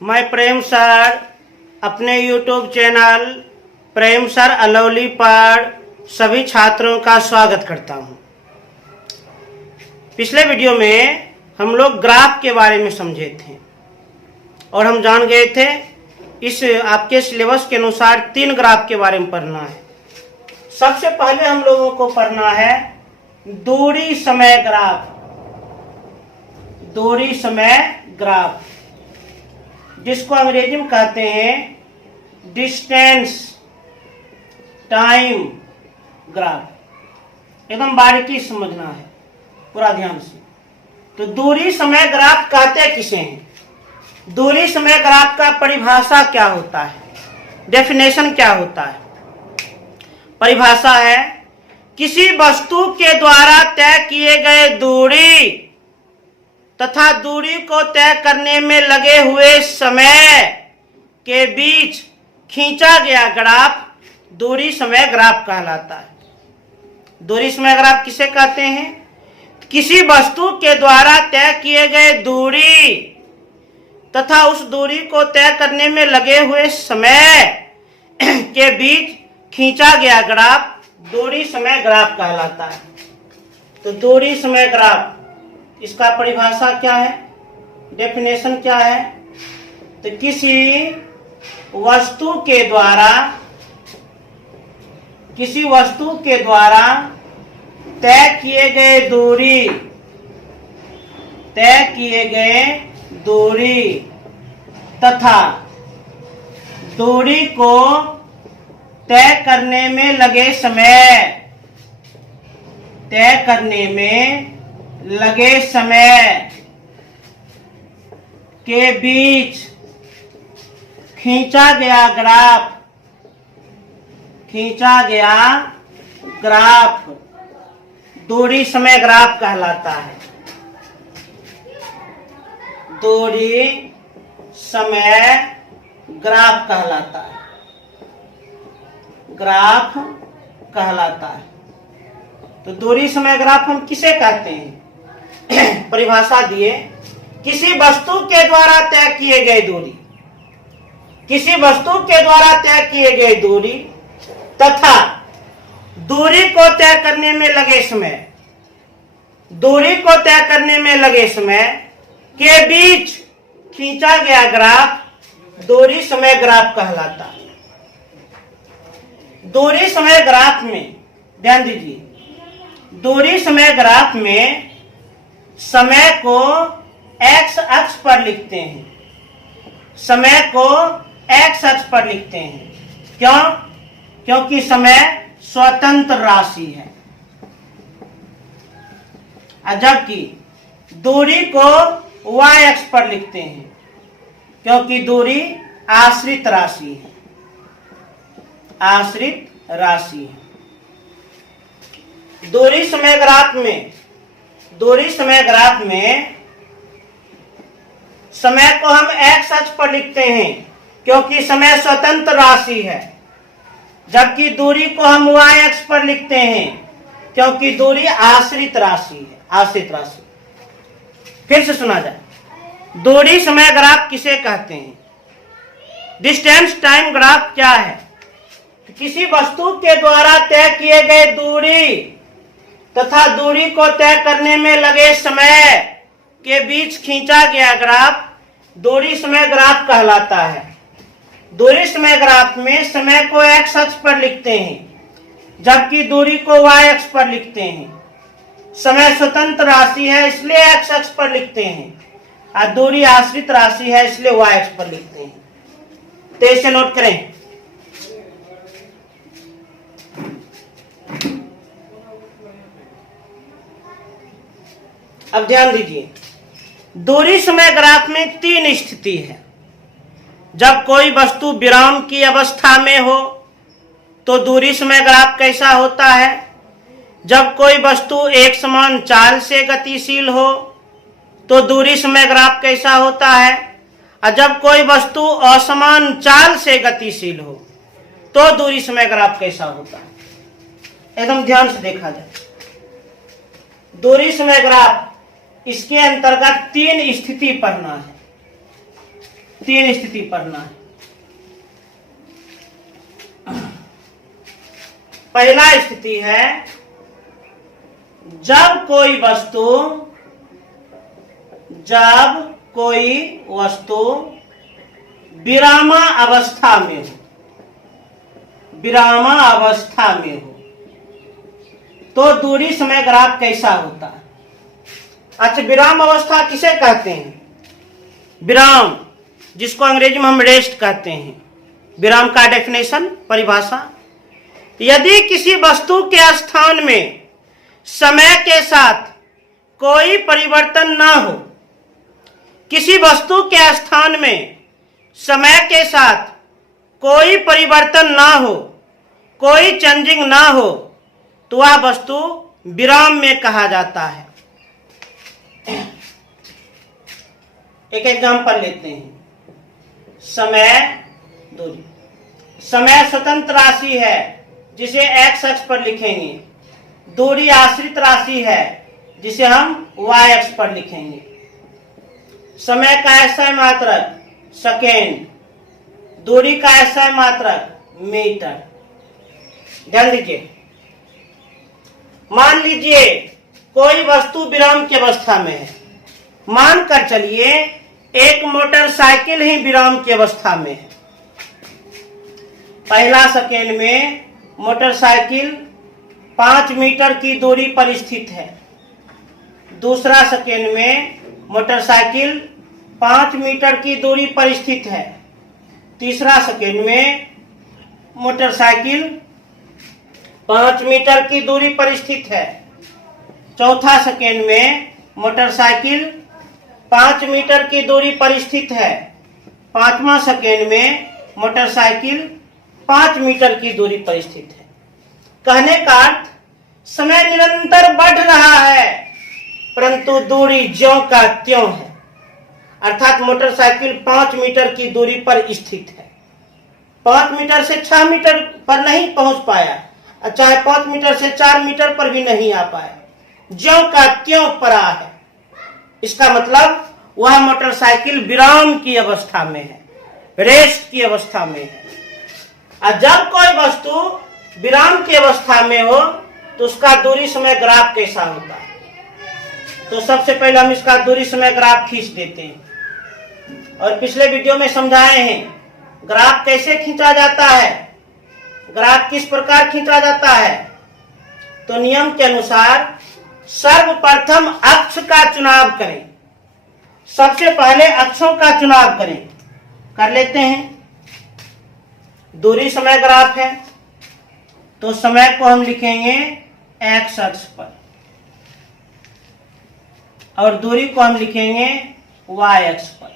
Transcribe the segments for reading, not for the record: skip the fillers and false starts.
मैं प्रेम सर अपने YouTube channel प्रेम sir Alauli पर सभी छात्रों का स्वागत करता हूं। पिछले वीडियो में हम लोग ग्राफ के बारे में समझे थे और हम जान गए थे इस आपके सिलेबस के अनुसार 3 ग्राफ के बारे में पढ़ना है। सबसे पहले हम लोगों को पढ़ना है दूरी समय ग्राफ। दूरी समय ग्राफ जिसको अंग्रेजी में कहते हैं डिस्टेंस टाइम ग्राफ। एकदम बारीकी समझना है पूरा ध्यान से। तो दूरी समय ग्राफ कहते किसे हैं? दूरी समय ग्राफ का परिभाषा क्या होता है? डेफिनेशन क्या होता है? परिभाषा है किसी वस्तु के द्वारा तय किए गए दूरी तथा दूरी को तय करने में लगे हुए समय के बीच खींचा गया ग्राफ दूरी समय ग्राफ कहलाता है। दूरी समय ग्राफ किसे कहते हैं? किसी वस्तु के द्वारा तय किए गए दूरी तथा उस दूरी को तय करने में लगे हुए समय के बीच खींचा गया ग्राफ दूरी समय ग्राफ कहलाता है। तो दूरी समय ग्राफ इसका परिभाषा क्या है? डेफिनेशन क्या है? तो किसी वस्तु के द्वारा तय किए गए दूरी तथा दूरी को तय करने में लगे समय के बीच खींचा गया ग्राफ दूरी समय ग्राफ कहलाता है। दूरी समय ग्राफ कहलाता है। तो दूरी समय ग्राफ हम किसे कहते हैं? परिभाषा दिए किसी वस्तु के द्वारा तय किए गए दूरी तथा दूरी को तय करने में लगे समय के बीच खींचा गया ग्राफ दूरी समय ग्राफ कहलाता है। दूरी समय ग्राफ में ध्यान दीजिए, दूरी समय ग्राफ में समय को एक्स अक्ष पर लिखते हैं। क्यों? क्योंकि समय स्वतंत्र राशि है। जबकि दूरी को वाई अक्ष पर लिखते हैं क्योंकि दूरी आश्रित राशि है। दूरी समय ग्राफ में समय को हम एक्स अक्ष पर लिखते हैं क्योंकि समय स्वतंत्र राशि है। जबकि दूरी को हम वाई अक्ष पर लिखते हैं क्योंकि दूरी आश्रित राशि है। फिर से सुना जाए, दूरी समय ग्राफ किसे कहते हैं? डिस्टेंस टाइम ग्राफ क्या है? किसी वस्तु के द्वारा तय किए गए दूरी तथा दूरी को तय करने में लगे समय के बीच खींचा गया ग्राफ दूरी समय ग्राफ कहलाता है। दूरी समय ग्राफ में समय को एक्स अक्ष पर लिखते हैं जबकि दूरी को वाई अक्ष पर लिखते हैं। समय स्वतंत्र राशि है इसलिए एक्स अक्ष पर लिखते हैं और दूरी आश्रित राशि है इसलिए वाई अक्ष पर लिखते हैं। तो इसे नोट करें। अब ध्यान दीजिए, दूरी समय ग्राफ में 3 स्थिति है। जब कोई वस्तु विराम की अवस्था में हो तो दूरी समय ग्राफ कैसा होता है? जब कोई वस्तु एक समान चाल से गतिशील हो तो दूरी समय ग्राफ कैसा होता है? और जब कोई वस्तु असमान चाल से गतिशील हो तो दूरी समय ग्राफ कैसा होता है? एकदम ध्यान से देखा जाए। दूरी समय ग्राफ इसके अंतर्गत 3 स्थिति पढ़ना है। तीन स्थिति पढ़ना है। पहला स्थिति है जब कोई वस्तु विरामावस्था में हो, तो दूरी समय ग्राफ कैसा होता है। अच्छा, विराम अवस्था किसे कहते हैं? विराम, जिसको अंग्रेजी में हम रेस्ट कहते हैं। विराम का डेफिनेशन, परिभाषा, यदि किसी वस्तु के स्थान में समय के साथ कोई परिवर्तन ना हो, किसी वस्तु के स्थान में समय के साथ कोई परिवर्तन ना हो, कोई चेंजिंग ना हो, तो वह वस्तु विराम में कहा जाता है। एक एग्जांपल लेते हैं। समय, दूरी। समय स्वतंत्र राशि है जिसे x अक्ष पर लिखेंगे। दूरी आश्रित राशि है जिसे हम y अक्ष पर लिखेंगे। समय का SI मात्रक सेकेंड, दूरी का SI मात्रक मीटर। ध्यान दीजिए, मान लीजिए कोई वस्तु विराम की अवस्था में है। मानकर चलिए एक मोटरसाइकिल ही विराम की अवस्था में है। पहला सेकेंड में मोटरसाइकिल 5 मीटर की दूरी पर स्थित है। दूसरा सेकेंड में मोटरसाइकिल 5 मीटर की दूरी पर स्थित है। तीसरा सेकेंड में मोटरसाइकिल 5 मीटर की दूरी पर स्थित है। चौथा सेकेंड में मोटरसाइकिल 5 मीटर की दूरी पर स्थित है। पांचवा सेकेंड में मोटरसाइकिल 5 मीटर की दूरी पर स्थित है। कहने का अर्थ, समय निरंतर बढ़ रहा है परंतु दूरी ज्यों का त्यों है। अर्थात मोटरसाइकिल 5 मीटर की दूरी पर स्थित है। 5 मीटर से 6 मीटर पर नहीं पहुंच पाया, चाहे 5 मीटर से 4 मीटर पर भी नहीं आ पाया, ज्यों का त्यों पड़ा है। इसका मतलब वह मोटरसाइकिल विराम की अवस्था में है, रेस्ट की अवस्था में है। और जब कोई वस्तु विराम की अवस्था में हो तो उसका दूरी समय ग्राफ कैसा होता है। तो सबसे पहले हम इसका दूरी समय ग्राफ खींच देते हैं और पिछले वीडियो में समझाए हैं ग्राफ कैसे खींचा जाता है। ग्राफ किस प्रकार खींचा जाता है, तो नियम के अनुसार सर्वप्रथम अक्ष का चुनाव करें। सबसे पहले अक्षों का चुनाव करें। कर लेते हैं। दूरी समय ग्राफ है तो समय को हम लिखेंगे x अक्ष पर और दूरी को हम लिखेंगे y अक्ष पर।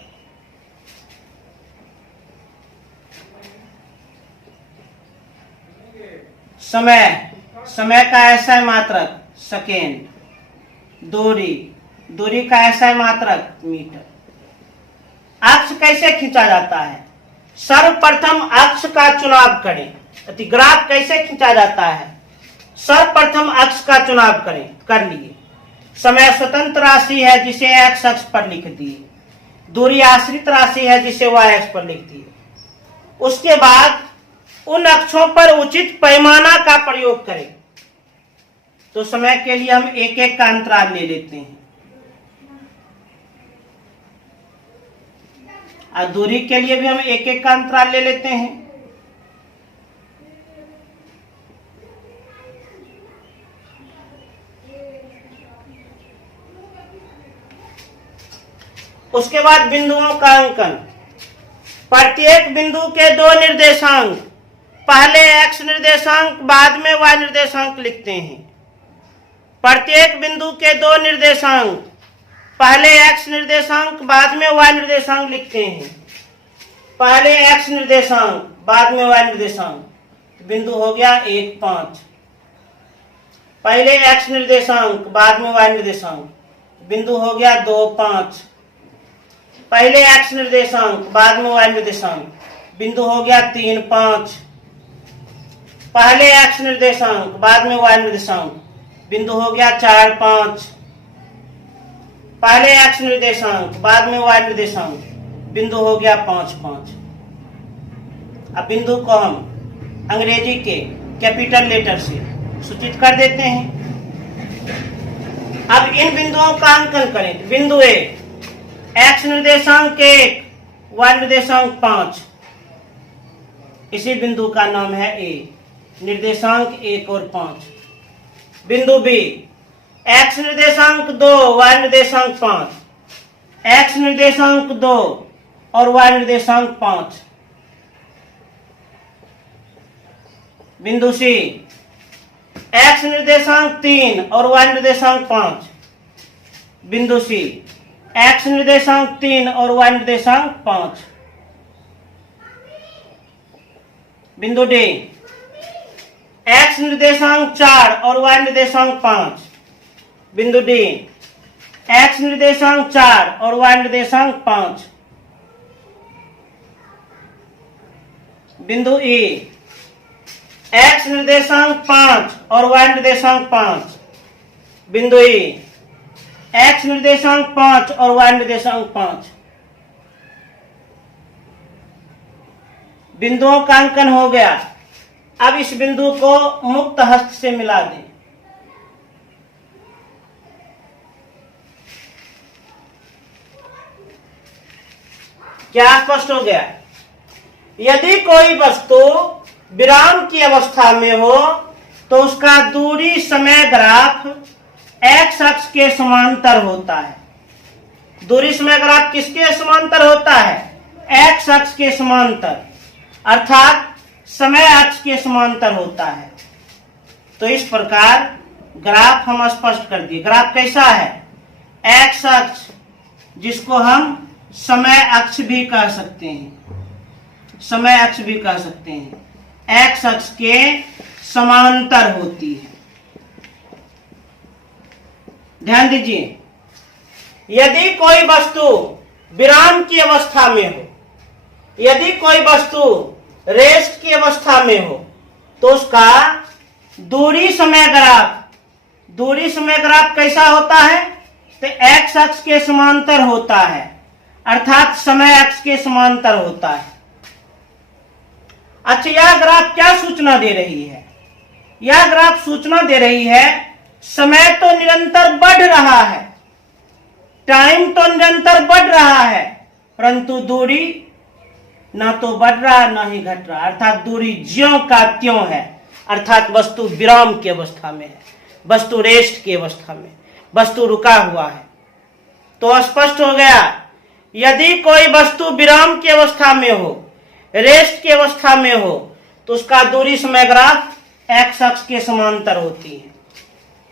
समय का SI मात्रक सेकेंड, दूरी का SI मात्रक मीटर। अक्ष कैसे खींचा जाता है, सर्वप्रथम अक्ष का चुनाव करें। ग्राफ कैसे खींचा जाता है, सर्वप्रथम अक्ष का चुनाव करें। कर लिए। समय स्वतंत्र राशि है जिसे x अक्ष पर लिख दिए। दूरी आश्रित राशि है जिसे y अक्ष पर लिख दिए। उसके बाद उन अक्षों पर उचित पैमाना का प्रयोग करें। तो समय के लिए हम एक एक का अंतराल ले लेते हैं और दूरी के लिए भी हम एक एक का अंतराल ले लेते हैं। उसके बाद बिंदुओं का अंकन। प्रत्येक बिंदु के 2 निर्देशांक, पहले x निर्देशांक बाद में y निर्देशांक लिखते हैं। प्रत्येक बिंदु के 2 निर्देशांक, पहले x निर्देशांक बाद में y निर्देशांक लिखते हैं। पहले x निर्देशांक बाद में y निर्देशांक। बिंदु हो गया 1, 5। पहले x निर्देशांक बाद में y निर्देशांक। बिंदु हो गया 2, 5। पहले x निर्देशांक बाद में y निर्देशांक। बिंदु हो गया 3, 5। पहले x निर्देशांक बाद में y निर्देशांक। बिंदु हो गया 4, 5। पहले x निर्देशांक बाद में y निर्देशांक। बिंदु हो गया 5 5। अब बिंदु को हम अंग्रेजी के कैपिटल लेटर से सूचित कर देते हैं। अब इन बिंदुओं का अंकन करें। बिंदु ए, एक्स निर्देशांक 1, वाई निर्देशांक 5, इसी बिंदु का नाम है ए, निर्देशांक 1 और 5। बिंदु बी, एक्स निर्देशांक 2, वाई निर्देशांक 5, एक्स निर्देशांक 2 और वाई निर्देशांक 5। बिंदु सी, एक्स निर्देशांक 3 और वाई निर्देशांक 5। बिंदु सी, एक्स निर्देशांक 3 और वाई निर्देशांक 5। बिंदु डी, एक्स निर्देशांक 4 और वाई निर्देशांक 5। बिंदु डी, एक्स निर्देशांक 4 और वाई निर्देशांक 5। बिंदु ई, एक्स निर्देशांक 5 और वाई निर्देशांक 5। बिंदु ई, एक्स निर्देशांक 5 और वाई निर्देशांक 5। बिंदुओं का अंकन हो गया। अब इस बिंदु को मुक्त हस्त से मिला दें। क्या स्पष्ट हो गया? यदि कोई वस्तु विराम की अवस्था में हो तो उसका दूरी समय ग्राफ एक्स अक्ष के समांतर होता है। दूरी समय ग्राफ किसके समांतर होता है? एक्स अक्ष के समांतर, अर्थात समय अक्ष के समांतर होता है। तो इस प्रकार ग्राफ हम स्पष्ट कर दिए। ग्राफ कैसा है? एक्स अक्ष, जिसको हम समय अक्ष भी कह सकते हैं, समय अक्ष भी कह सकते हैं, एक्स अक्ष के समांतर होती है। ध्यान दीजिए, यदि कोई वस्तु विराम की अवस्था में हो, यदि कोई वस्तु रेस्ट की अवस्था में हो, तो उसका दूरी समय ग्राफ कैसा होता है? तो एक्स अक्ष के समांतर होता है, अर्थात समय अक्ष के समांतर होता है। अच्छा, यह ग्राफ क्या सूचना दे रही है? यह ग्राफ सूचना दे रही है समय तो निरंतर बढ़ रहा है, टाइम तो निरंतर बढ़ रहा है, परंतु दूरी ना तो बढ़ रहा ना ही घट रहा, अर्थात दूरी ज्यों का त्यों है। अर्थात वस्तु विराम की अवस्था में है, वस्तु रेस्ट की अवस्था में, वस्तु रुका हुआ है। तो स्पष्ट हो गया, यदि कोई वस्तु विराम की अवस्था में हो, रेस्ट की अवस्था में हो, तो उसका दूरी समय ग्राफ एक्स अक्ष के समांतर होती है।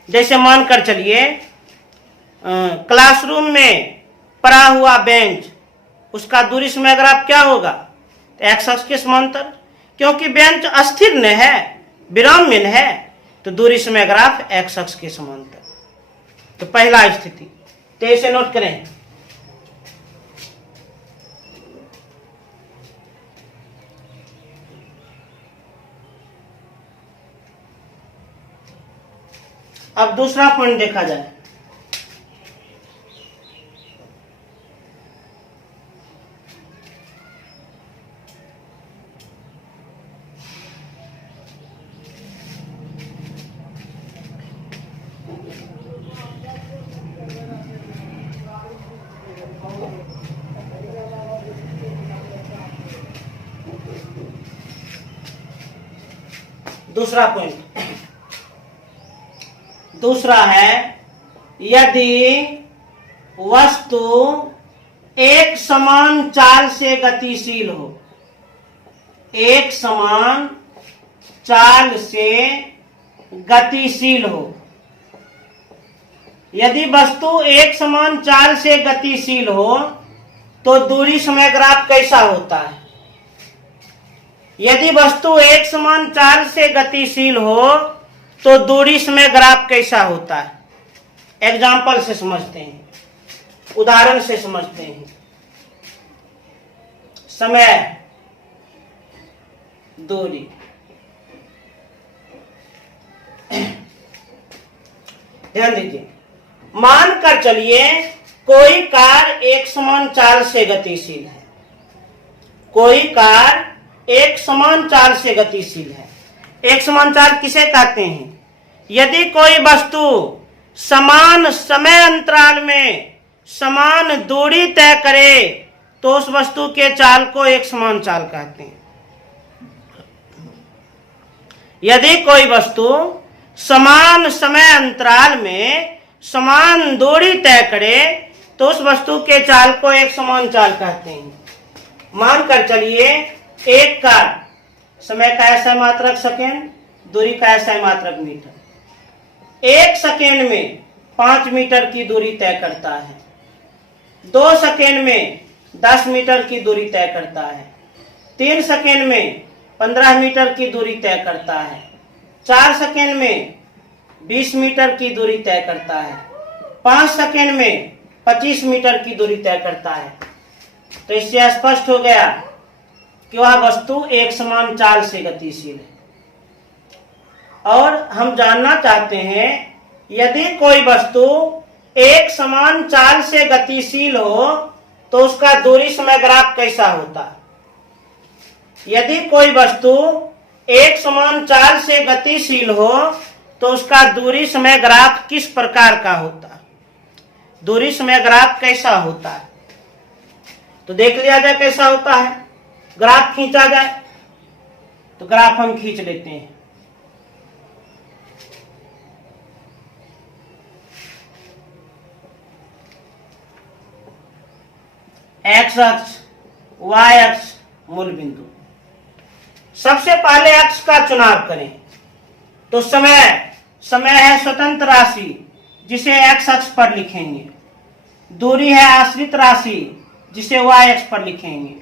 जैसे मानकर चलिए क्लासरूम में पड़ा हुआ बेंच, उसका दूरी समय ग्राफ क्या होगा? एक्स अक्ष के समांतर, क्योंकि बेंच अस्थिर न है, विराम में है, तो दूरी समय ग्राफ एक्स अक्ष के समांतर। तो पहला स्थिति, तो इसे नोट करें। अब दूसरा पॉइंट देखा जाए। दूसरा पॉइंट, दूसरा है, यदि वस्तु एक समान चाल से गतिशील हो, एक समान चाल से गतिशील हो, यदि वस्तु एक समान चाल से गतिशील हो तो दूरी समय ग्राफ कैसा होता है? यदि वस्तु एक समान चाल से गतिशील हो तो दूरी समय ग्राफ कैसा होता है? एग्जाम्पल से समझते हैं, उदाहरण से समझते हैं। समय, दूरी। ध्यान दीजिए, मान कर चलिए कोई कार एक समान चाल से गतिशील है, कोई कार एक समान चाल से गतिशील है। एक समान चाल किसे कहते हैं? यदि कोई वस्तु समान समय अंतराल में समान दूरी तय करे तो उस वस्तु के चाल को एक समान चाल कहते हैं। यदि कोई वस्तु समान समय अंतराल में समान दूरी तय करे तो उस वस्तु के चाल को एक समान चाल कहते हैं। मानकर चलिए एक कार समय का ऐसा मात्रक सेकेंड, दूरी का ऐसा मात्रक मीटर, 1 सेकेंड में 5 मीटर की दूरी तय करता है, 2 सेकेंड में 10 मीटर की दूरी तय करता है, 3 सेकेंड में 15 मीटर की दूरी तय करता है, 4 सेकेंड में 20 मीटर की दूरी तय करता है, 5 सेकेंड में 25 मीटर की दूरी तय करता है। तो इससे स्पष्ट हो गया कि वह वस्तु एक समान चाल से गतिशील है। और हम जानना चाहते हैं यदि कोई वस्तु एक समान चाल से गतिशील हो तो उसका दूरी समय ग्राफ कैसा होता है। यदि कोई वस्तु एक समान चाल से गतिशील हो तो उसका दूरी समय ग्राफ किस प्रकार का होता है, दूरी समय ग्राफ कैसा होता है। तो देख लिया जाए कैसा होता है। ग्राफ खींचा जाए तो ग्राफ हम खींच लेते हैं। एक्स अक्ष, वाई अक्ष, मूल बिंदु। सबसे पहले अक्ष का चुनाव करें तो समय है स्वतंत्र राशि जिसे एक्स अक्ष पर लिखेंगे। दूरी है आश्रित राशि जिसे वाई अक्ष पर लिखेंगे।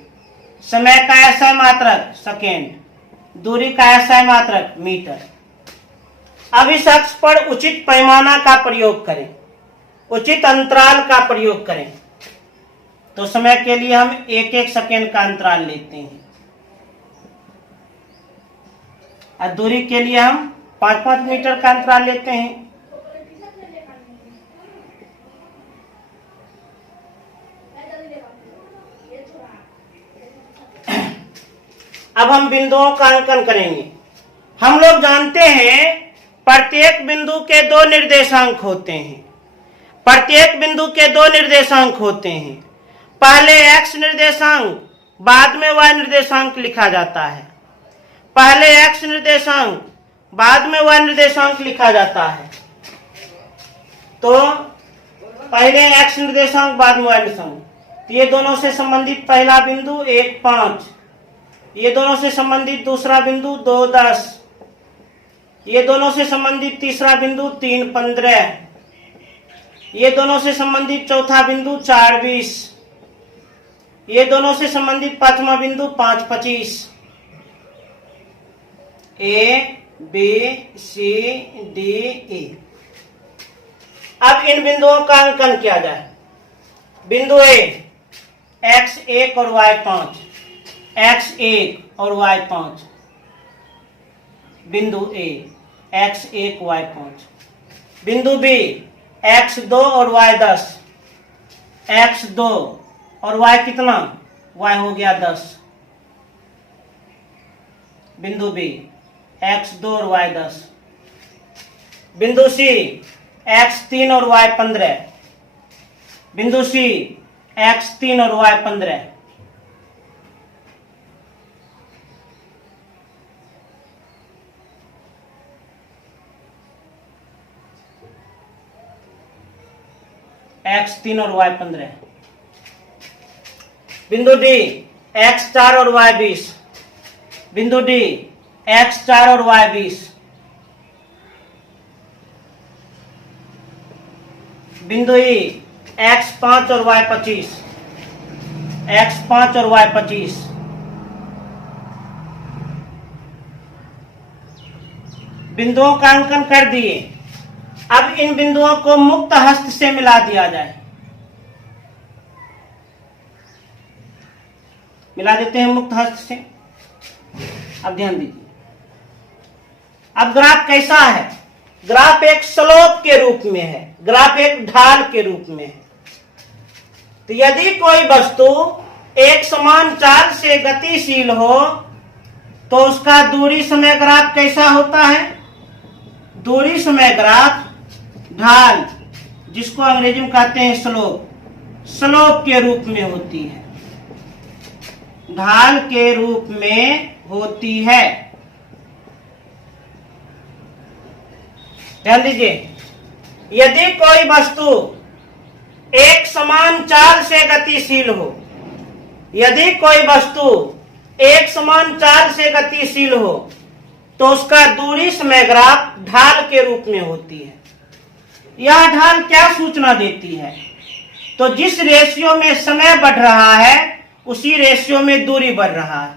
समय का ऐसा मात्रक सेकेंड, दूरी का ऐसा मात्रक मीटर। अब इस अक्ष पर उचित पैमाना का प्रयोग करें, उचित अंतराल का प्रयोग करें। तो समय के लिए हम 1-1 सेकेंड का अंतराल लेते हैं और दूरी के लिए हम 5-5 मीटर का अंतराल लेते हैं। अब हम बिंदुओं का अंकन करेंगे। हम लोग जानते हैं प्रत्येक बिंदु के 2 निर्देशांक होते हैं। प्रत्येक बिंदु के 2 निर्देशांक होते हैं। पहले x निर्देशांक बाद में y निर्देशांक लिखा जाता है। पहले x निर्देशांक बाद में y निर्देशांक लिखा जाता है। तो पहले x निर्देशांक बाद में y निर्देशांक, तो ये दोनों से संबंधित पहला बिंदु 1, 5, ये दोनों से संबंधित दूसरा बिंदु 2, 10, ये दोनों से संबंधित तीसरा बिंदु 3, 15, ये दोनों से संबंधित चौथा बिंदु 4, 20, ये दोनों से संबंधित पांचवा बिंदु 5, 25। ए, बी, सी, डी, ई। अब इन बिंदुओं का अंकन किया जाए। बिंदु ए x1 और y5, x1 और y5। बिंदु ए x1 y5। बिंदु बी x2 और y10, x2 और y कितना, y हो गया 10। बिंदु बी x2 और y10। बिंदु सी x3 और y15। बिंदु सी x3 और y15। x3 और y15। बिंदु डी x4 और y20। बिंदु डी x4 और y20। बिंदु ई x5 और y25। x5 और y25। बिंदुओं का अंकन कर दिए। अब इन बिंदुओं को मुक्त हस्त से मिला दिया जाए। मिला देते हैं मुक्त हस्त से। अब ध्यान दीजिए, अब ग्राफ कैसा है। ग्राफ एक स्लोप के रूप में है, ग्राफ एक ढाल के रूप में है। तो यदि कोई वस्तु एक समान चाल से गतिशील हो तो उसका दूरी समय ग्राफ कैसा होता है? दूरी समय ग्राफ ढाल, जिसको अंग्रेजी में कहते हैं स्लोप, स्लोप के रूप में होती है, ढाल के रूप में होती है। ध्यान दीजिए, यदि कोई वस्तु एक समान चाल से गतिशील हो, यदि कोई वस्तु एक समान चाल से गतिशील हो तो उसका दूरी समय ग्राफ ढाल के रूप में होती है। यह ढाल क्या सूचना देती है? तो जिस रेशियो में समय बढ़ रहा है उसी रेशियो में दूरी बढ़ रहा है।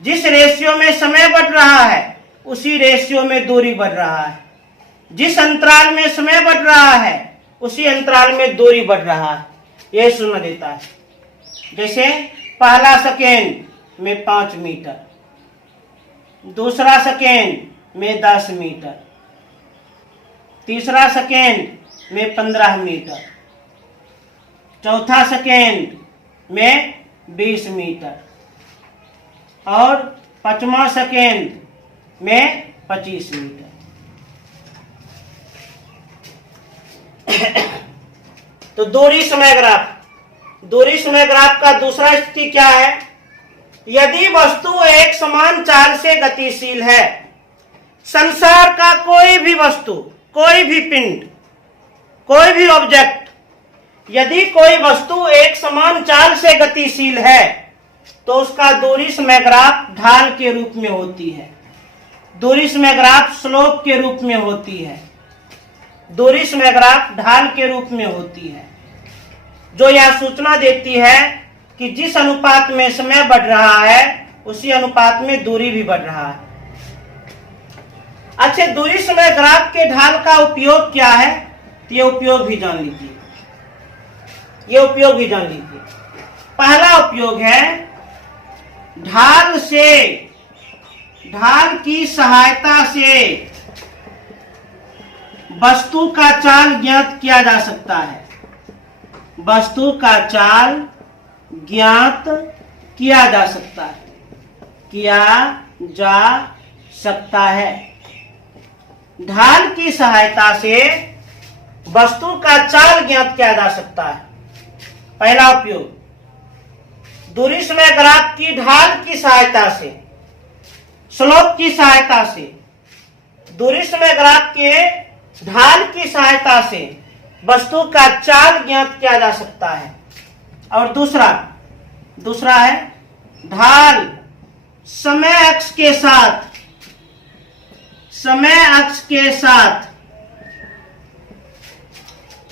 जिस रेशियो में समय बढ़ रहा है उसी रेशियो में दूरी बढ़ रहा है। जिस अंतराल में समय बढ़ रहा है उसी अंतराल में दूरी बढ़ रहा है। यह सूचना देता है। जैसे पहला सेकेंड में 5 मीटर, दूसरा सेकेंड में 10 मीटर, तीसरा सेकेंड में 15 मीटर, चौथा सेकेंड में 20 मीटर और पांचवा सेकेंड में 25 मीटर। तो दूरी समय ग्राफ, दूरी समय ग्राफ का दूसरा स्थिति क्या है? यदि वस्तु एक समान चाल से गतिशील है, संसार का कोई भी वस्तु, कोई भी पिंड, कोई भी ऑब्जेक्ट, यदि कोई वस्तु एक समान चाल से गतिशील है तो उसका दूरी समय ग्राफ ढाल के रूप में होती है, दूरी समय ग्राफ स्लोप के रूप में होती है, दूरी समय ग्राफ ढाल के रूप में होती है, जो यह सूचना देती है कि जिस अनुपात में समय बढ़ रहा है उसी अनुपात में दूरी भी बढ़ रहा है। अच्छा, दूरी समय ग्राफ के ढाल का उपयोग क्या है? तो ये उपयोग भी जान लीजिए, ये उपयोग भी जान लीजिए। पहला उपयोग है ढाल से, ढाल की सहायता से वस्तु का चाल ज्ञात किया जा सकता है। वस्तु का चाल ज्ञात किया जा सकता है, किया जा सकता है। ढाल की सहायता से वस्तु का चाल ज्ञात किया जा सकता है। पहला उपयोग, दूरी समय ग्राफ की ढाल की सहायता से, स्लोप की सहायता से, दूरी समय ग्राफ के ढाल की सहायता से वस्तु का चाल ज्ञात किया जा सकता है। और दूसरा है ढाल समय अक्ष के साथ, समय अक्ष के साथ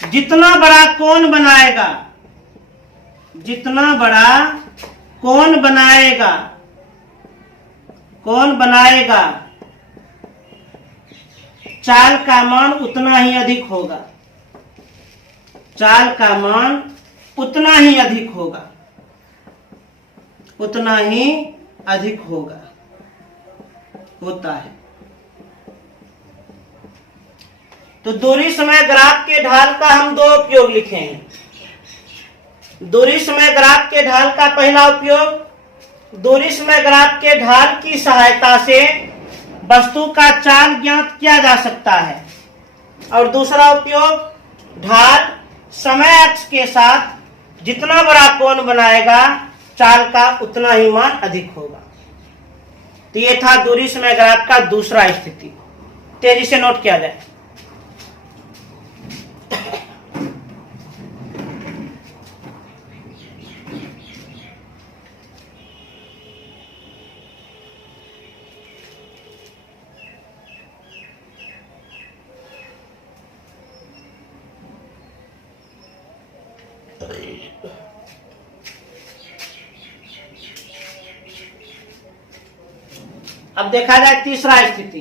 जितना बड़ा कोण बनाएगा, जितना बड़ा कोण बनाएगा, कोण बनाएगा, चाल का मान उतना ही अधिक होगा, चाल का मान उतना ही अधिक होगा, उतना ही अधिक होगा, होता है। तो दूरी समय ग्राफ के ढाल का हम दो उपयोग लिखे हैं। दूरी समय ग्राफ के ढाल का पहला उपयोग, दूरी समय ग्राफ के ढाल की सहायता से वस्तु का चाल ज्ञात किया जा सकता है। और दूसरा उपयोग, ढाल समय अक्ष के साथ जितना बड़ा कोण बनाएगा चाल का उतना ही मान अधिक होगा। तो ये था दूरी समय ग्राफ का दूसरा स्थिति। तेजी से नोट किया जाए। अब देखा जाए तीसरा स्थिति।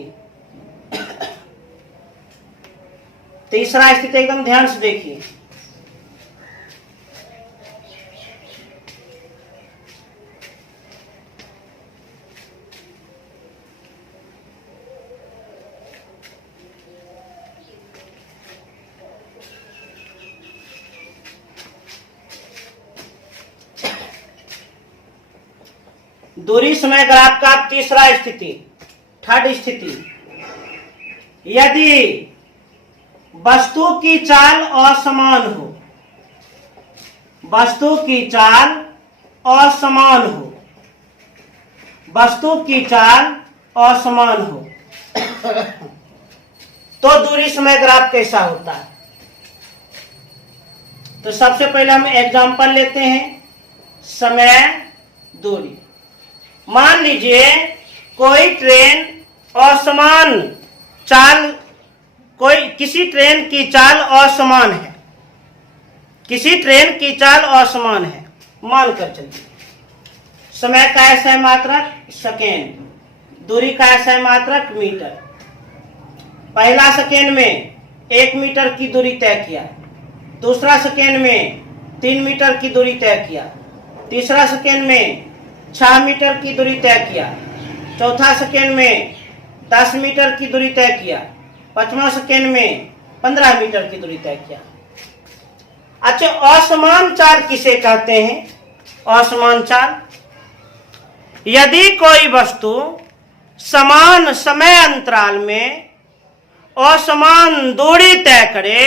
तीसरा स्थिति एकदम ध्यान से देखिए। दूरी समय ग्राफ का तीसरा स्थिति, थर्ड स्थिति, यदि वस्तु की चाल असमान हो, वस्तु की चाल असमान हो, वस्तु की चाल असमान हो, तो दूरी समय ग्राफ कैसा होता है? तो सबसे पहले हम एग्जांपल लेते हैं, समय दूरी। मान लीजिए कोई ट्रेन असमान चाल, किसी ट्रेन की चाल असमान है, किसी ट्रेन की चाल असमान है, मानकर चलिए। समय का है सह मात्रक सेकेंड, दूरी का है सह मात्रक मीटर। पहला सेकेंड में 1 मीटर की दूरी तय किया, दूसरा सेकेंड में 3 मीटर की दूरी तय किया, तीसरा सेकेंड में 6 मीटर की दूरी तय किया, चौथा सेकेंड में 10 मीटर की दूरी तय किया, पांचवा सेकेंड में 15 मीटर की दूरी तय किया। अच्छा, असमान चाल किसे कहते हैं? असमान चाल, यदि कोई वस्तु समान समय अंतराल में असमान दूरी तय करे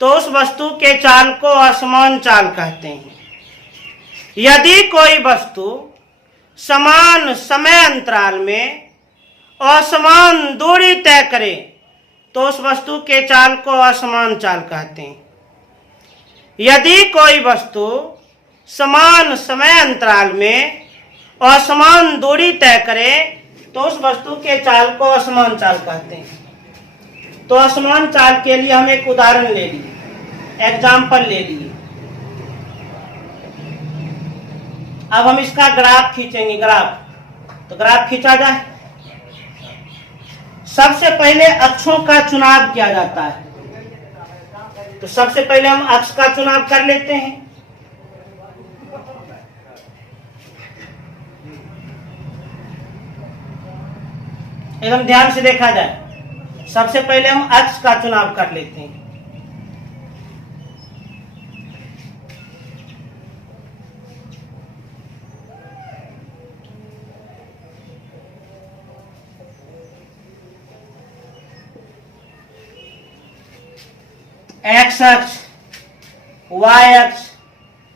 तो उस वस्तु के चाल को असमान चाल कहते हैं। यदि कोई वस्तु समान समय अंतराल में असमान दूरी तय करे तो उस वस्तु के चाल को असमान चाल कहते हैं। यदि कोई वस्तु समान समय अंतराल में असमान दूरी तय करे तो उस वस्तु के चाल को असमान चाल कहते हैं। तो असमान चाल के लिए हम एक उदाहरण ले लिए, एग्जाम्पल ले लिए। अब हम इसका ग्राफ खींचेंगे, ग्राफ। तो ग्राफ खींचा जाए। सबसे पहले अक्षों का चुनाव किया जाता है, तो सबसे पहले हम अक्ष का चुनाव कर लेते हैं। एकदम ध्यान से देखा जाए, सबसे पहले हम अक्ष का चुनाव कर लेते हैं। एक्स अक्ष, वाई अक्ष,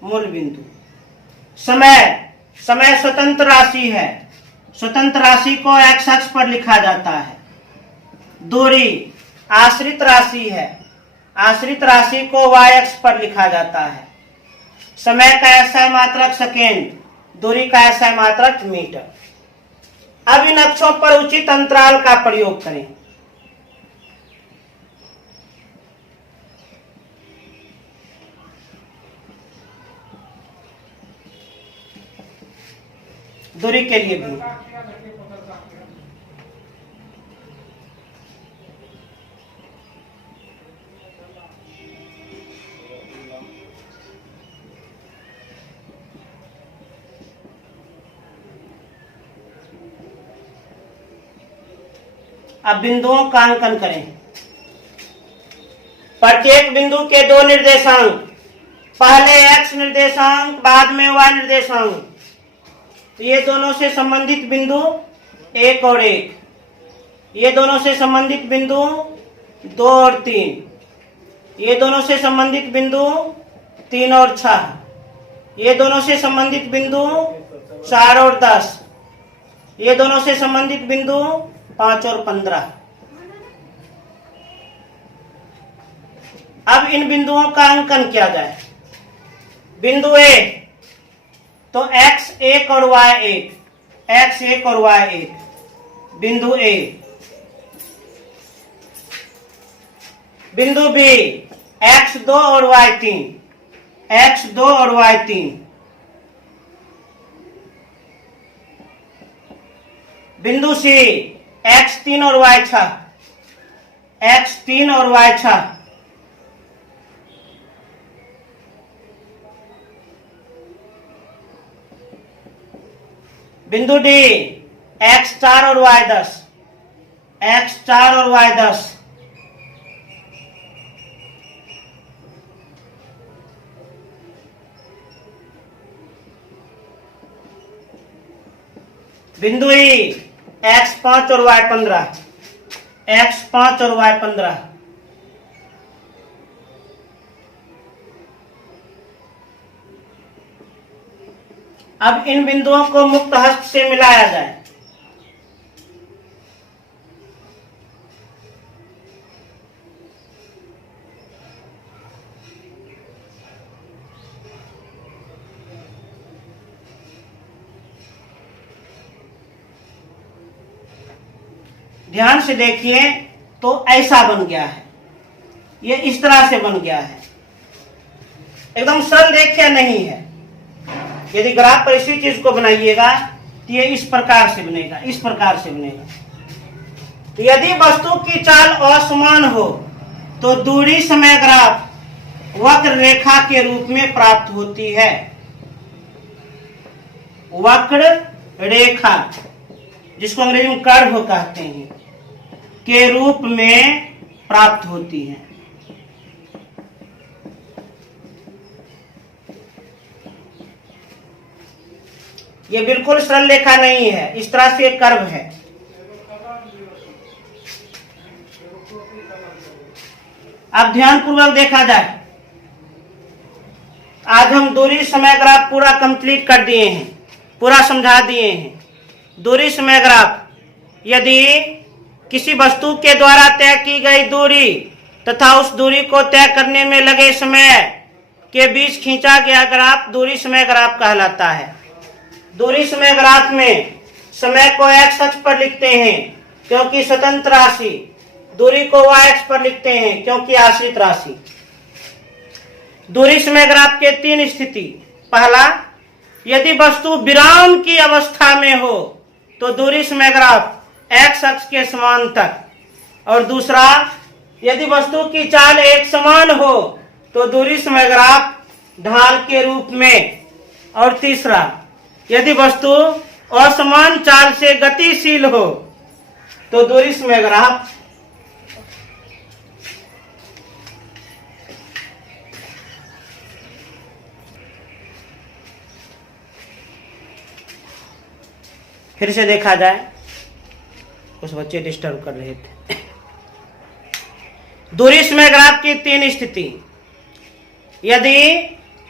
मूल बिंदु। समय, समय स्वतंत्र राशि है, स्वतंत्र राशि को एक्स अक्ष पर लिखा जाता है। दूरी आश्रित राशि है, आश्रित राशि को वाई अक्ष पर लिखा जाता है। समय का SI मात्रक सेकेंड, दूरी का SI मात्रक मीटर। अब इन अक्षों पर उचित अंतराल का प्रयोग करें। दूरी के लिए भी अब बिंदुओं का अंकन करें। प्रत्येक बिंदु के दो निर्देशांक, पहले x निर्देशांक बाद में y निर्देशांक। तो ये दोनों से संबंधित बिंदु 1 और 1, ये दोनों से संबंधित बिंदु 2 और 3, ये दोनों से संबंधित बिंदु 3 और 6, ये दोनों से संबंधित बिंदु 4 और 10, ये दोनों से संबंधित बिंदु 5 और 15। अब इन बिंदुओं का अंकन किया जाए। बिंदु ए, तो x1 और y1, x1 और y1 बिंदु ए। बिंदु बी, x2 और y3, x2 और y3। बिंदु सी, x3 और y6, x3 और y6। बिंदु डी, x4 और y10, x4 और y10। बिंदु ई x5 और y15, x5 और y15। अब इन बिंदुओं को मुक्त हस्त से मिलाया जाए। ध्यान से देखिए तो ऐसा बन गया है, ये इस तरह से बन गया है, एकदम सरल रेखा नहीं है। यदि ग्राफ पर इसी चीज को बनाइएगा तो ये इस प्रकार से बनेगा, इस प्रकार से बनेगा। तो यदि वस्तु की चाल असमान हो तो दूरी समय ग्राफ वक्र रेखा के रूप में प्राप्त होती है। वक्र रेखा, जिसको अंग्रेजी में कर्व कहते हैं, के रूप में प्राप्त होती है। ये बिल्कुल सरल रेखा नहीं है, इस तरह से एक कर्व है। अब ध्यान पूर्वक देखा जाए, आज हम दूरी समय ग्राफ पूरा कंप्लीट कर दिए हैं, पूरा समझा दिए हैं। दूरी समय ग्राफ, यदि किसी वस्तु के द्वारा तय की गई दूरी तथा उस दूरी को तय करने में लगे समय के बीच खींचा गया ग्राफ दूरी समय ग्राफ कहलाता है। दूरी समय ग्राफ में समय को x अक्ष पर लिखते हैं क्योंकि स्वतंत्र राशि, दूरी को y अक्ष पर लिखते हैं क्योंकि आश्रित राशि। दूरी समय ग्राफ के 3 स्थिति। पहला, यदि वस्तु विराम की अवस्था में हो तो दूरी समय ग्राफ x अक्ष के समांतर, और दूसरा, यदि वस्तु की चाल एक समान हो तो दूरी समय ग्राफ ढाल के रूप में, और तीसरा, यदि वस्तु असमान चाल से गतिशील हो तो दूरी समय ग्राफ फिर से देखा जाए, कुछ बच्चे डिस्टर्ब कर रहे थे। दूरी समय ग्राफ की 3 स्थिति। यदि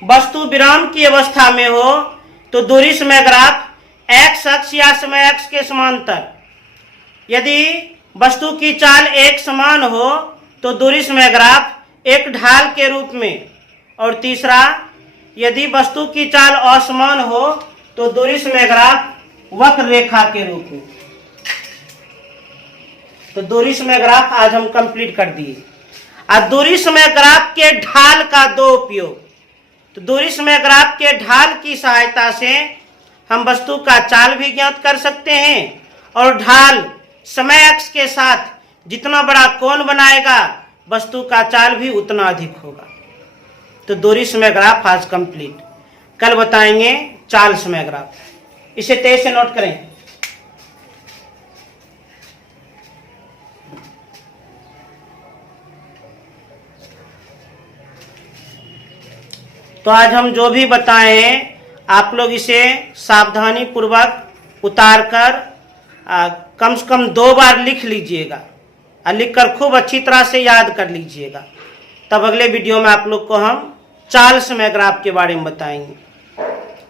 वस्तु विराम की अवस्था में हो तो दूरी समय ग्राफ x अक्ष या समय अक्ष के समांतर। यदि वस्तु की चाल एक समान हो तो दूरी समय ग्राफ एक ढाल के रूप में, और तीसरा, यदि वस्तु की चाल असमान हो तो दूरी समय ग्राफ वक्र रेखा के रूप में। तो दूरी समय ग्राफ आज हम कंप्लीट कर दिए। अब दूरी समय ग्राफ के ढाल का 2 उपयोग। तो दूरी समय ग्राफ के ढाल की सहायता से हम वस्तु का चाल भी ज्ञात कर सकते हैं, और ढाल समय अक्ष के साथ जितना बड़ा कोण बनाएगा वस्तु का चाल भी उतना अधिक होगा। तो दूरी समय ग्राफ आज कंप्लीट। कल बताएंगे चाल समय ग्राफ। इसे तेज से नोट करें। तो आज हम जो भी बताए हैं आप लोग इसे सावधानी पूर्वक उतार कर कम से कम 2 बार लिख लीजिएगा, और लिखकर खूब अच्छी तरह से याद कर लीजिएगा। तब अगले वीडियो में आप लोग को हम चाल समय ग्राफ के बारे में बताएंगे।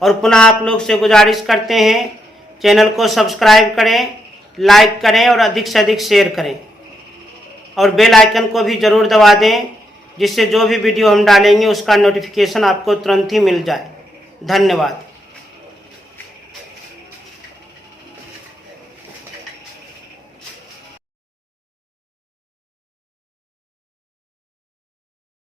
और पुनः आप लोग से गुजारिश करते हैं, चैनल को सब्सक्राइब करें, लाइक करें और अधिक से अधिक शेयर करें, और बेल आइकन को भी ज़रूर दबा दें, जिससे जो भी वीडियो हम डालेंगे उसका नोटिफिकेशन आपको तुरंत ही मिल जाए। धन्यवाद।